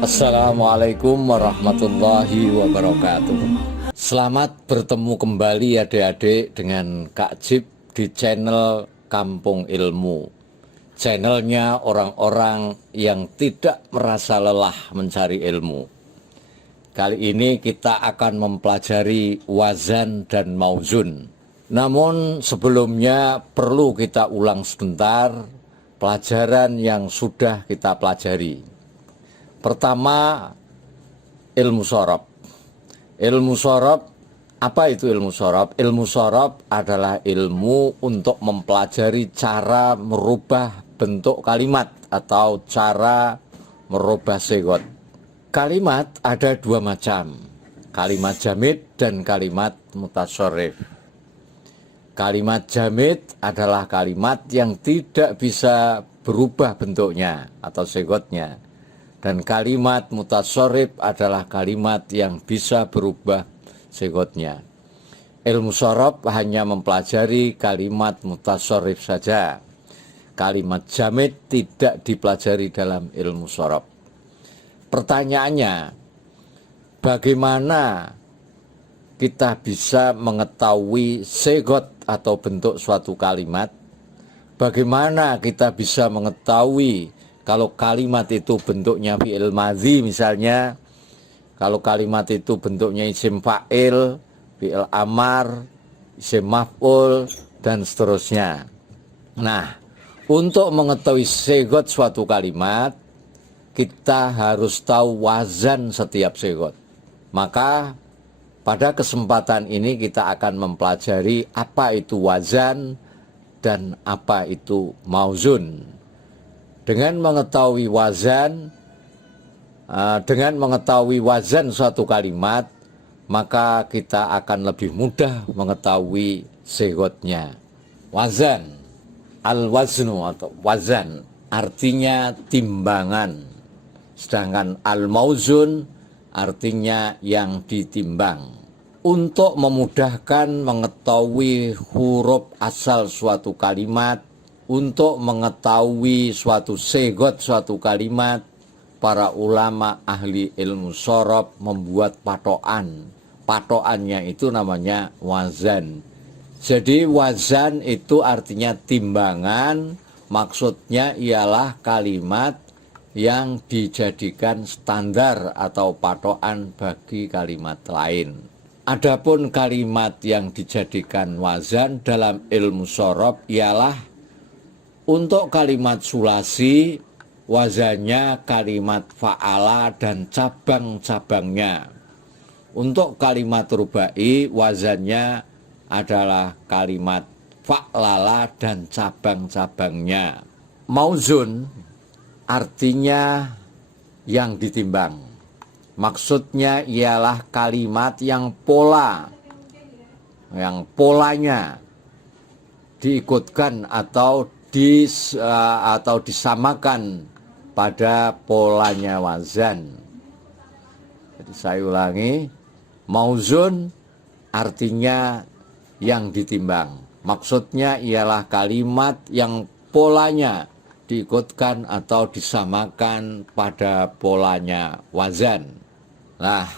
Assalamualaikum warahmatullahi wabarakatuh. Selamat bertemu kembali adik-adik dengan Kak Jip di channel Kampung Ilmu. Channelnya orang-orang yang tidak merasa lelah mencari ilmu. Kali ini kita akan mempelajari wazan dan mauzun. Namun sebelumnya perlu kita ulang sebentar pelajaran yang sudah kita pelajari. Pertama, ilmu sorob. Ilmu sorob, apa itu ilmu sorob? Ilmu sorob adalah ilmu untuk mempelajari cara merubah bentuk kalimat atau cara merubah segot. Kalimat ada dua macam, kalimat jamid dan kalimat mutasyarrif. Kalimat jamid adalah kalimat yang tidak bisa berubah bentuknya atau segotnya. Dan kalimat mutasyarrif adalah kalimat yang bisa berubah segotnya. Ilmu sorob hanya mempelajari kalimat mutasyarrif saja. Kalimat jamid tidak dipelajari dalam ilmu sorob. Pertanyaannya, bagaimana kita bisa mengetahui segot atau bentuk suatu kalimat? Bagaimana kita bisa mengetahui kalau kalimat itu bentuknya fi'il madhi misalnya, kalau kalimat itu bentuknya isim fa'il, fi'il amar, isim maf'ul, dan seterusnya. Nah, untuk mengetahui segot suatu kalimat, kita harus tahu wazan setiap segot. Maka pada kesempatan ini kita akan mempelajari apa itu wazan dan apa itu mauzun. Dengan mengetahui wazan suatu kalimat, maka kita akan lebih mudah mengetahui segotnya. Wazan, al-waznu atau wazan artinya timbangan, sedangkan al-mauzun artinya yang ditimbang. Untuk memudahkan mengetahui huruf asal suatu kalimat, untuk mengetahui suatu segot suatu kalimat, para ulama ahli ilmu sorob membuat patokan. Patokannya itu namanya wazan. Jadi wazan itu artinya timbangan, maksudnya ialah kalimat yang dijadikan standar atau patokan bagi kalimat lain. Adapun kalimat yang dijadikan wazan dalam ilmu sorob ialah untuk kalimat sulasi, wazannya kalimat fa'ala dan cabang-cabangnya. Untuk kalimat rubai, wazannya adalah kalimat fa'lala dan cabang-cabangnya. Mauzun artinya yang ditimbang. Maksudnya ialah kalimat yang polanya diikutkan atau disamakan pada polanya wazan. Jadi saya ulangi, mauzun artinya yang ditimbang. Maksudnya ialah kalimat yang polanya diikutkan atau disamakan pada polanya wazan. Nah,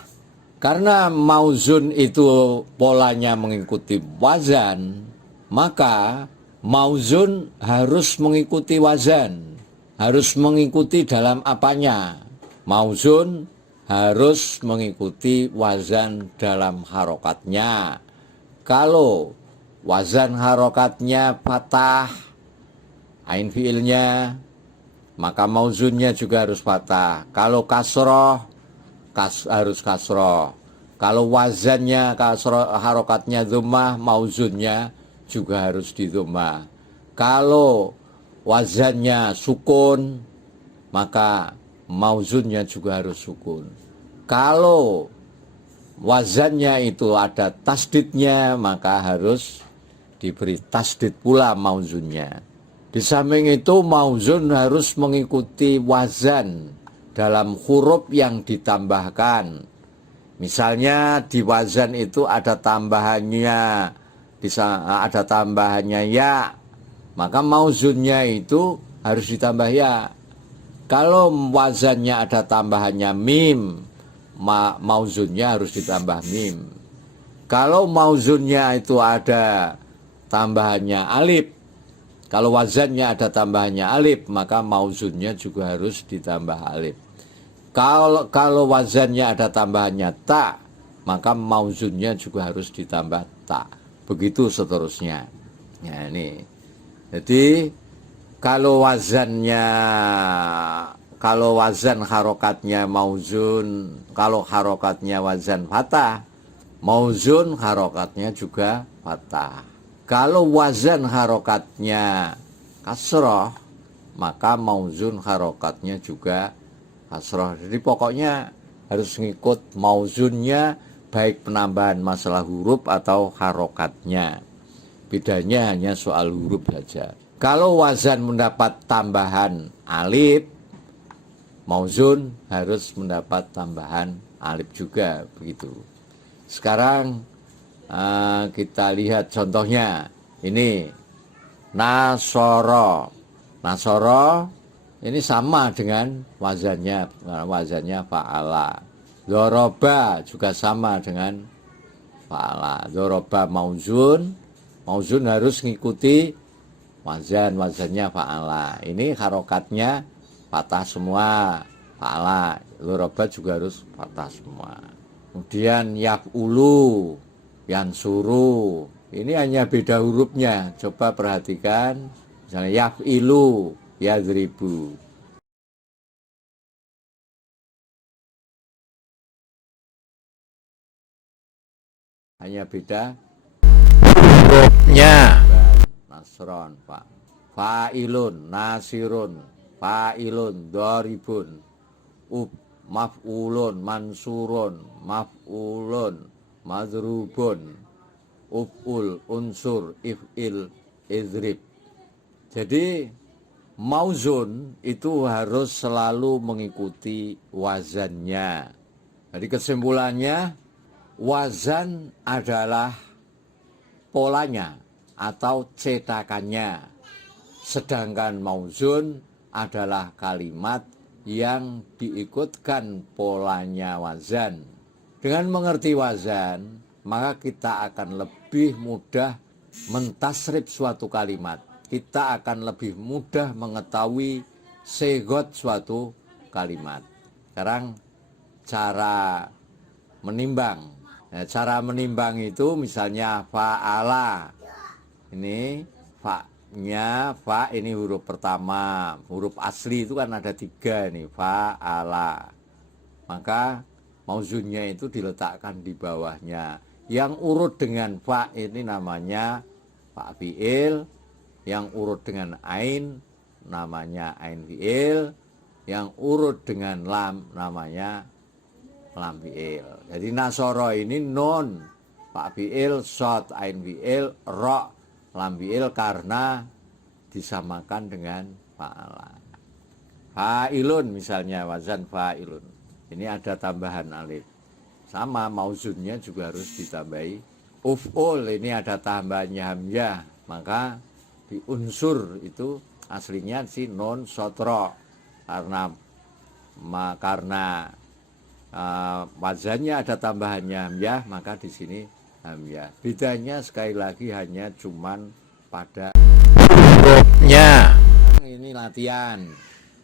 karena mauzun itu polanya mengikuti wazan, maka mauzun harus mengikuti wazan, harus mengikuti dalam apanya? Mauzun harus mengikuti wazan dalam harokatnya. Kalau wazan harokatnya patah, ain fiilnya, maka mauzunnya juga harus patah. Kalau kasroh, harus kasroh. Kalau wazannya kasroh, harokatnya dhammah, mauzunnya juga harus di dhammah. Kalau wazannya sukun, maka mauzunnya juga harus sukun. Kalau wazannya itu ada tasdidnya, maka harus diberi tasdid pula mauzunnya. Di samping itu mauzun harus mengikuti wazan dalam huruf yang ditambahkan. Misalnya di wazan itu ada tambahannya, ada tambahannya ya, maka mauzunnya itu harus ditambah ya. Kalau wazannya ada tambahannya mim, mauzunnya harus ditambah mim. Kalau mauzunnya itu ada tambahannya alif, kalau wazannya ada tambahannya alif, maka mauzunnya juga harus ditambah alif. Kalau wazannya ada tambahannya ta, maka mauzunnya juga harus ditambah ta. Begitu seterusnya. Ya, ini. Jadi kalau wazan harokatnya mauzun, kalau harokatnya wazan fathah, mauzun harokatnya juga fathah. Kalau wazan harokatnya kasroh, maka mauzun harokatnya juga kasroh. Jadi pokoknya harus ngikut mauzunnya, baik penambahan masalah huruf atau harokatnya. Bedanya hanya soal huruf saja. Kalau wazan mendapat tambahan alif, mauzun harus mendapat tambahan alif juga, begitu. Sekarang kita lihat contohnya. Ini nasoro. Nasoro ini sama dengan wazannya fa'ala. Doroba juga sama dengan fa'ala. Doroba mauzun harus ngikuti wazannya fa'ala. Ini harokatnya fathah semua, fa'ala. Doroba juga harus fathah semua. Kemudian yaf'ulu, yansuru, ini hanya beda hurufnya. Coba perhatikan, misalnya yaf'ilu, yadribu. Hanya beda hurufnya. Nasron, Pak. Fa'ilun, nasirun, fa'ilun, doribun, maf'ulun, mansurun, maf'ulun, madrubun, uf'ul, unsur, if'il, idrib. Jadi mauzun itu harus selalu mengikuti wazannya. Jadi kesimpulannya, wazan adalah polanya atau cetakannya, sedangkan mauzun adalah kalimat yang diikutkan polanya wazan. Dengan mengerti wazan, maka kita akan lebih mudah mentasrif suatu kalimat. Kita akan lebih mudah mengetahui segot suatu kalimat. Sekarang cara menimbang. Nah, cara menimbang itu misalnya fa'ala. Ini fa-nya, fa ini huruf pertama. Huruf asli itu kan ada 3 nih, fa'ala. Maka mauzunnya itu diletakkan di bawahnya. Yang urut dengan fa ini namanya fa fi'il. Yang urut dengan ain namanya ain fi'il. Yang urut dengan lam namanya lam fi'il. Jadi nasoro ini nun, fa fi'il, sod, ain fi'il, ro, lam fi'il karena disamakan dengan fa'ala. Fa'ilun misalnya, wazan fa'ilun. Ini ada tambahan alif. Sama mauzunnya juga harus ditambahi. Uf'ul ini ada tambahannya hamzah, maka di unsur itu aslinya si non sotro karena wazannya ada tambahannya hamzah, maka di sini hamzah. Bedanya sekali lagi hanya cuman pada hurufnya. Ini latihan.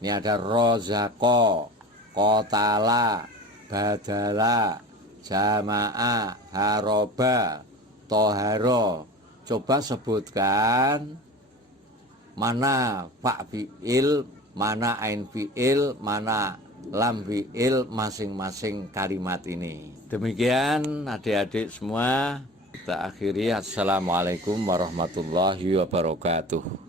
Ini ada rozako, kotala, badala, jamaah, haroba, toharo. Coba sebutkan mana fa fi'il, mana ain fi'il, mana lam fi'il masing-masing kalimat ini. Demikian adik-adik semua, kita akhiri. Assalamualaikum warahmatullahi wabarakatuh.